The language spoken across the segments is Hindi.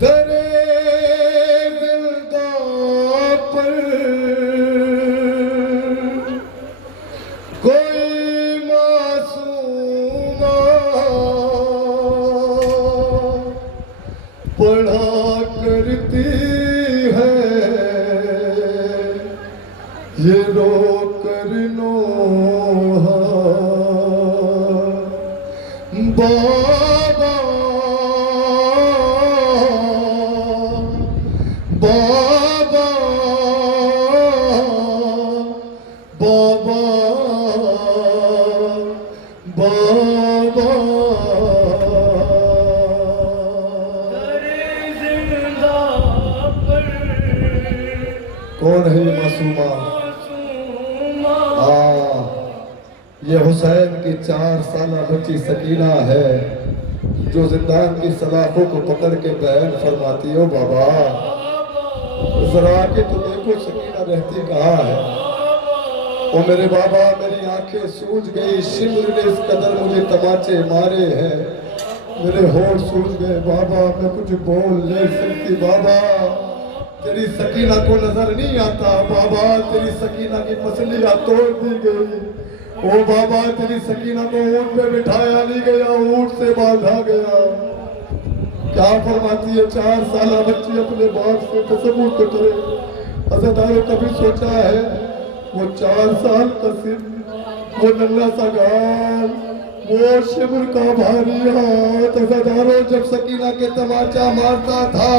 दरे जिंदा पर कोई मासूमा पढ़ा करती है ये रो कर नोहा बाबा बाबा बाबा बाबा कौन है ये मासूमा? ये हुसैन की 4 साल बच्ची सकीना है जो जिंदान की सलाखों को पकड़ के बयान फरमाती हो बाबा जरा के तो देखो सकीना रहती कहाँ है। ओ मेरे बाबा मेरी आंखें सूज गई, शिमर ने इस कदर मुझे तमाचे मारे हैं, मेरे होठ सूज गए बाबा, मैं कुछ बोल नहीं सकती बाबा। तेरी सकीना को नजर नहीं आता बाबा, तेरी सकीना की पसलियां तोड़ दी गई। ओ बाबा तेरी सकीना को ऊंट पे बिठाया नहीं गया, ऊंट से बांधा गया। क्या फरमाती है 4 साल बच्ची अपने बाप से तसव्वुर तो करे। अज़ादारों कभी सोचा है वो 4 साल का सिर, वो नन्हा सा गाल, वो शिवर का भारी हाथ। अज़ादारों जब सकीना के तमाचा मारता था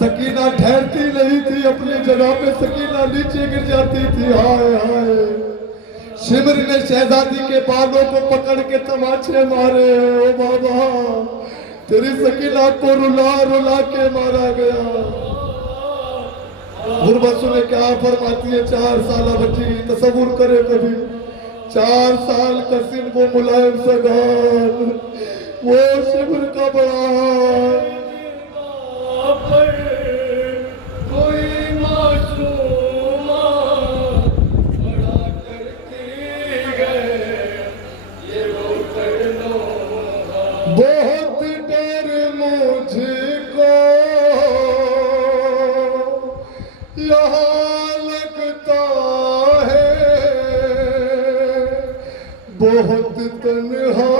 सकीना ठहरती नहीं थी अपनी जगह पे, सकीना नीचे गिर जाती थी। हाय हाय शिमर ने शहजादी के बालों को पकड़ के तमाचे मारे। ओ बाबा तेरी सकीना को रुला रुला के मारा गया। गुरबत सुने क्या फरमाती है 4 साल बच्ची, तसव्वुर करे कभी 4 साल का सिर, वो मुलायम सा गाल, वो शिमर का बड़ा बहुत डर मुझको यहाँ लगता है, बहुत तन्हा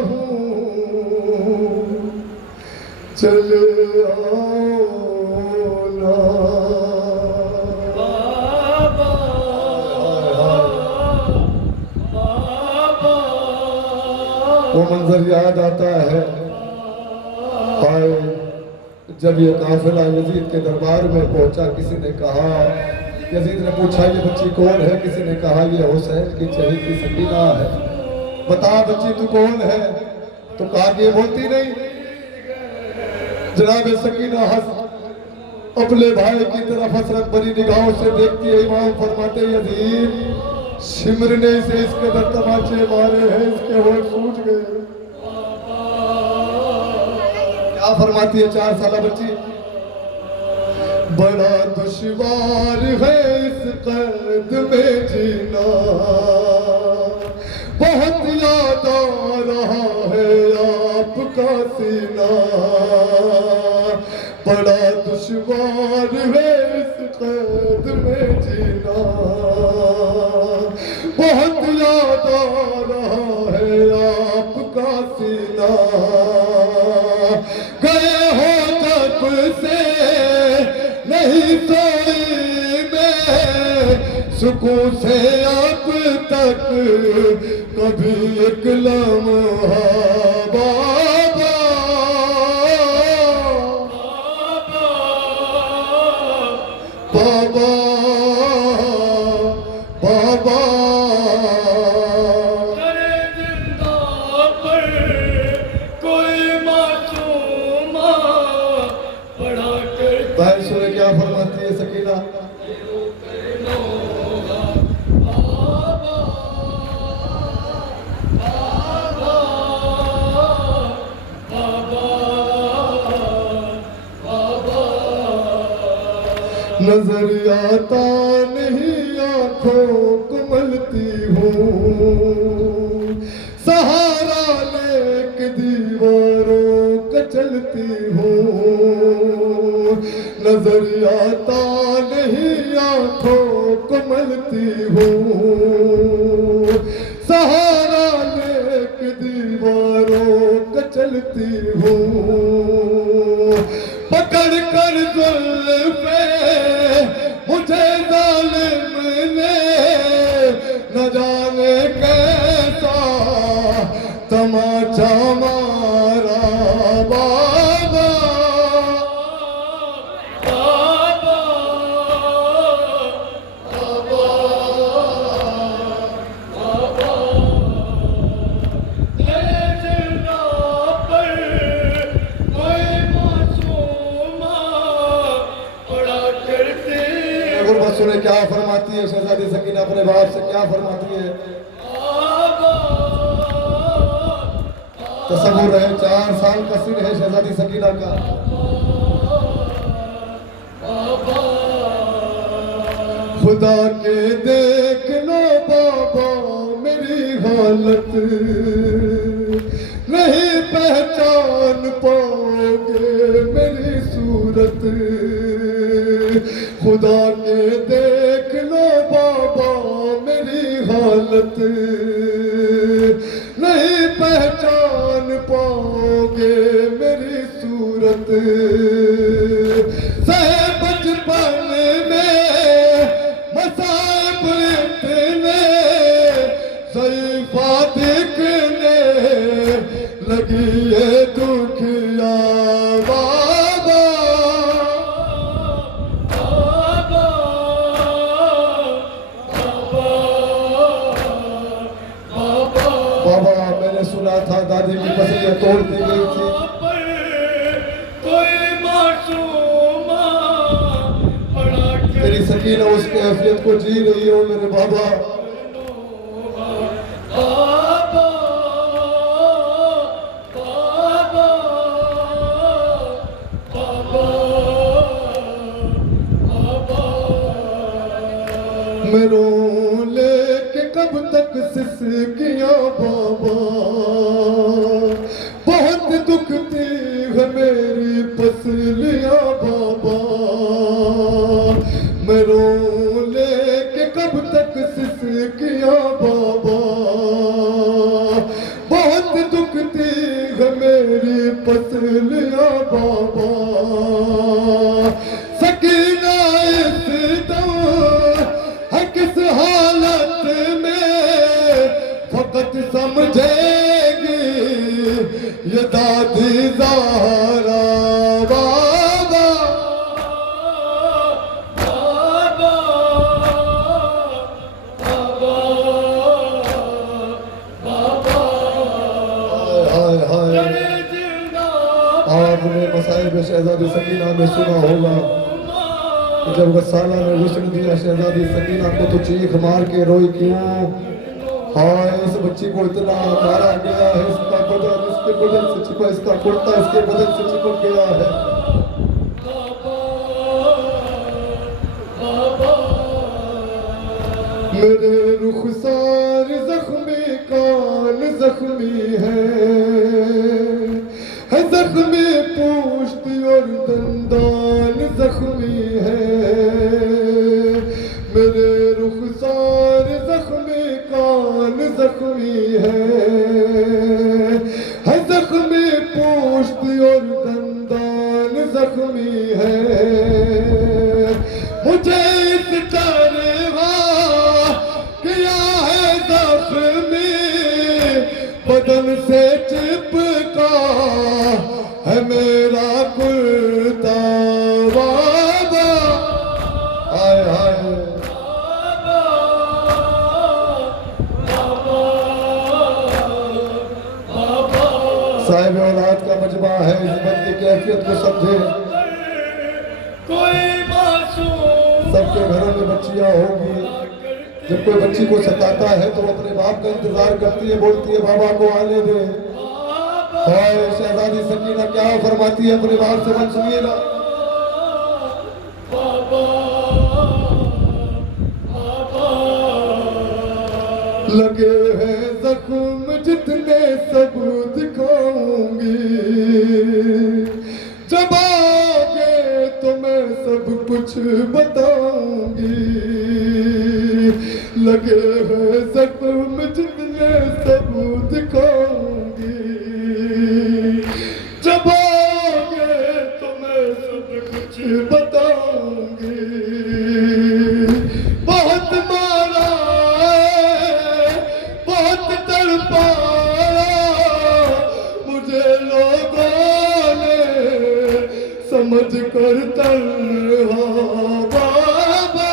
हूँ, चले आओ ना बाबा। वो मंजर याद आता है जब ये काफिला यजीद के दरबार में पहुंचा। किसी ने कहा, यजीद ने पूछा ये बच्ची कौन है? किसी ने कहा ये हुसैन की चहेती सकीना है। बता बच्ची तू कौन है? तो कहा कि ये बोलती नहीं। जनाब सकीना हंस अपने भाई की तरफ हसरत भरी निगाहों से देखती है। इमाम फरमाते यजीद शिमर ने इसे इस कदर तमाचे मारे हैं इसके होठ सूज गए। क्या फरमाती है 4 साल बच्ची? बड़ा दुश्वार है इस कैद में जीना, बहुत याद आ रहा है आपका सीना। बड़ा दुश्वार है इस कैद में जीना, बहुत याद आ रहा है आपका सीना। गए हो जब से नहीं सोई मैं सुकून से अब तक कभी एक लम्हा बाबा बाबा बाबा भाई सुने क्या फरमाती है सकीना? नजर आता नहीं आंखों को मलती हूँ, सहारा लेके दीवारों का चलती हूँ। नजर आता नहीं आंखों को मलती हूँ, सहारा लेके दीवारों का चलती हूँ, पकड़ कर जुल्फे मुझे जालिम ने न जाने कैसा तमाचा मारा बाबा। सुने क्या फरमाती है शहजादी सकीना अपने बाप से, क्या फरमाती है? तसव्वुर है 4 साल का सिर है शहजादी सकीना का। खुदा के देख लो बाबा मेरी हालत, नहीं पहचान पाओगे मेरी सूरत। खुदा के देख लो बाबा मेरी हालत, नहीं पहचान पाओगे मेरी सूरत। सहे बचपन में मसाइब इतने, ज़ईफ़ा दिखने लगी है दुखिया बाबा। बाबा मैंने सुना था दादी की पसलियां तोड़ दी गई थी। तेरी सकीना उस कैफियत को जी रही हो मेरे बाबा। मैं रो लेके कब तक सिसकियां बाबा, बहुत दुखती है मेरी पसलियां बाबा। मैं रो लेके कब तक सिसकियां बाबा, बहुत दुखती है मेरी पसलियां बाबा। सकीना इस दम है किस हालत में फकत समझेगी ये दादी ज़हरा बाबा। हाय हाय आपने मसाइब शहजादी सकीना में सुना होगा कि जब गस्साला ने गुस्ल दिया शहजादी सकीना को तो चीख मार के रोई क्यों। हाय इस बच्ची को इतना मारा गया है, इसका बदन इसके बदन से चिपका, इसका कुर्ता इसके बदन से चिपक गया है। मेरे रुखसार जख्मी कान जख्मी है जख्मी पूश्त और दंदान जख्मी है। मेरे रुखसार जख्मी कान जख्मी है जख्मी पूश्त और दंदान जख्मी है। मुझे इस तरह किया है जख्मी, बदन से चिपका है मेरा कुर्ता बाबा। हाय हाय साहिब औलाद का मजमा है, इस बंद की कैफियत को समझे। सबके घरों में बच्चियां होगी, जब कोई बच्ची को सताता है तो अपने बाप का इंतजार करती है, बोलती है बाबा को आने दे। हाय शहजादी सकीना क्या फरमाती है अपने बाप से, मन सुनिए ना। लगे हैं जख्म जितने सब दिखाऊंगी, जब आओगे तो मैं कुछ बताऊंगी, लगे हैं जख्म जितने सब दिखाऊंगी, जब आओगे तो मैं सब कुछ बताऊंगी। बहुत मारा बहुत तड़पाया मुझे लोगों ने समझ कर तन्हा बाबा,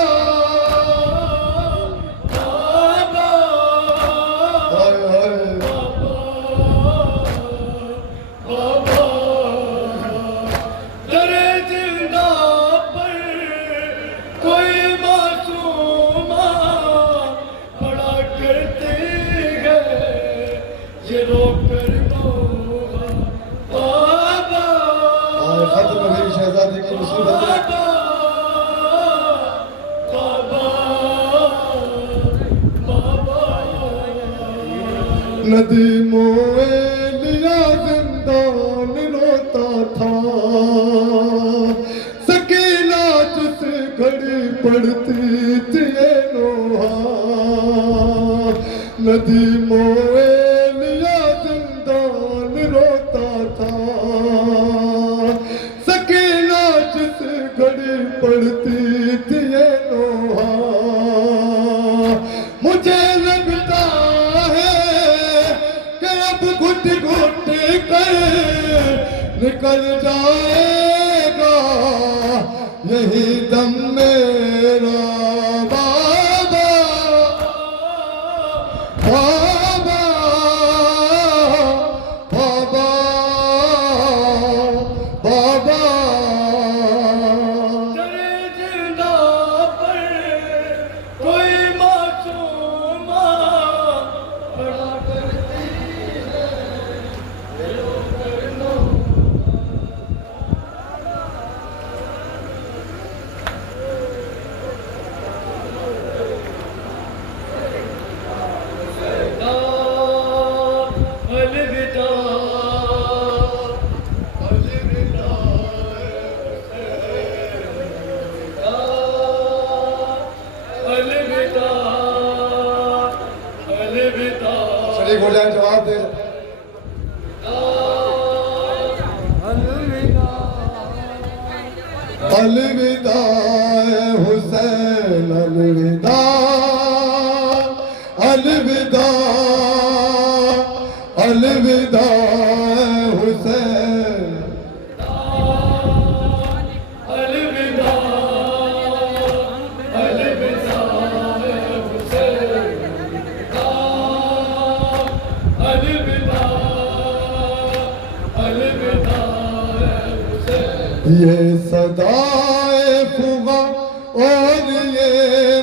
बाबा हाय हाय बाबा, दरे जिंदा पर कोई मासूमा खड़ा करती है, ये रोक कर दूंगा बाबा, खत्म हुई शहजादी की मुसीबत। नदी मोए लिया जिंदान रोता था, सकीना जिस घड़ी पड़ती थी नोहा, नदी मोए लिया जिंदान रोता था, सकीना जिस घड़ी पड़ती थी नोहा, मुझे लगता घुट घुट कर निकल जाएगा यही दम मेरा बाबा, बाबा बाबा बाबा। दरे जिंदा पर कोई मासूमा खड़ा करती अलविदा अलविदा अलविदा अलविदा। शरीक हो जाए जवाब दे। अलविदा अलविदा हुसैन अलविदा, अलविदा अलविदा हुसैन, अलविदा अलविदा हुसैन, अलविदा अलविदा हुसैन। ये सदाए फुगा और ये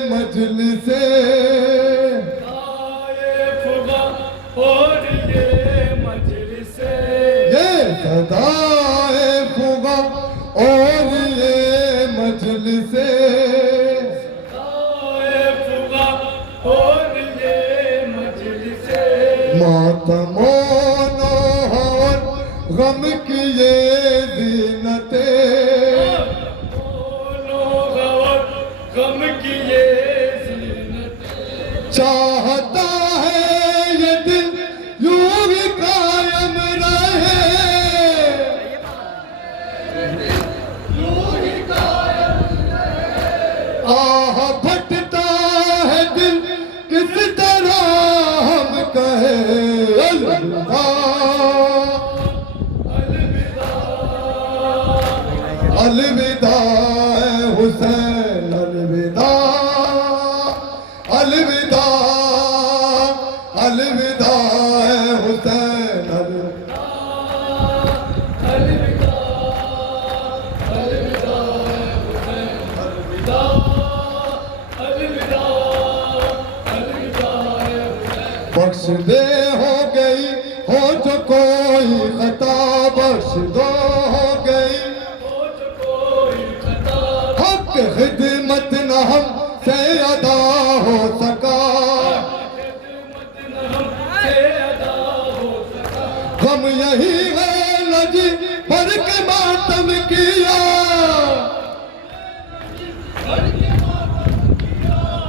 मजलिसे, और ये मजलिसे, ये सदाए फुगा और ये मजलिसे, फुगा और ये मजलिसे, मातमोनो और गम की ये जीनते, गम की ये ज़ीनत, चाहता है ये दिल यूं ही कायम रहे, आह फटता है दिल किस तरह हम कहे अलविदा, अलविदा हुसैन अलविदा, अलविदा अलविदा हुसैन अलविदा। अलविदा अलविदा अलविदा अलविदा अलविदा। बख्श दे हो गई हो जो कोई खता, बख्श दो हो गई हक खिदमत न हम से अदा हो सका, गम यही है नजी भर के मातम किया,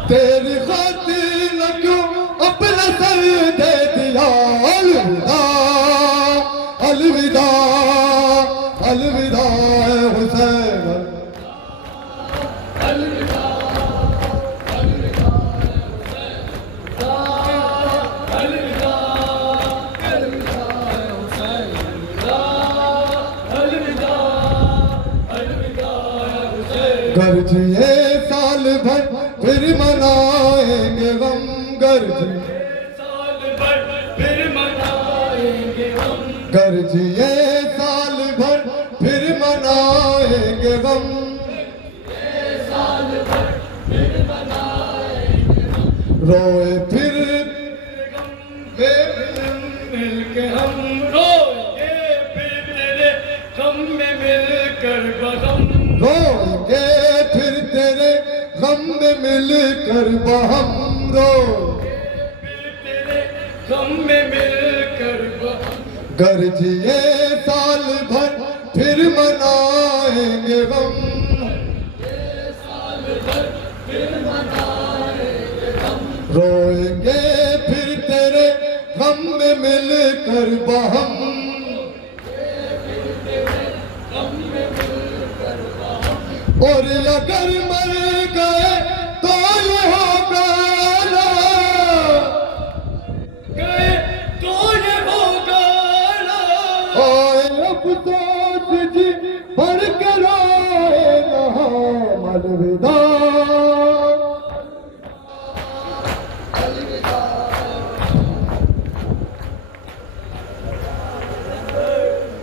तेरी खातिर न क्यों अपना सर दे दिया। अलविदा अलविदा अलविदा हुसैन। अलविदा अलविदा अलविदा अलविदा हुसैन। अलविदा अलविदा हुसैन। गर्जिए साल भर फिर मनाएंगे गम। गर्जिए साल भर फिर मनाएंगे हम। गर्जिए साल भर फिर मनाएंगे गम। साल भर फिर मनाएंगे हम। रोए फिर मिलके हम रोएंगे फिर तेरे गम में मिलकर बगम। रोएंगे फिर तेरे गम में मिलकर बहम। रो फिर तेरे गम में मिलकर बगम। गर्जिए साल भर फिर मनाएंगे गम। साल भर फिर मनाएंगे हम। रोएंगे फिर तेरे गम में मिलकर बहम। गम में मिलकर बगम। और अगर मर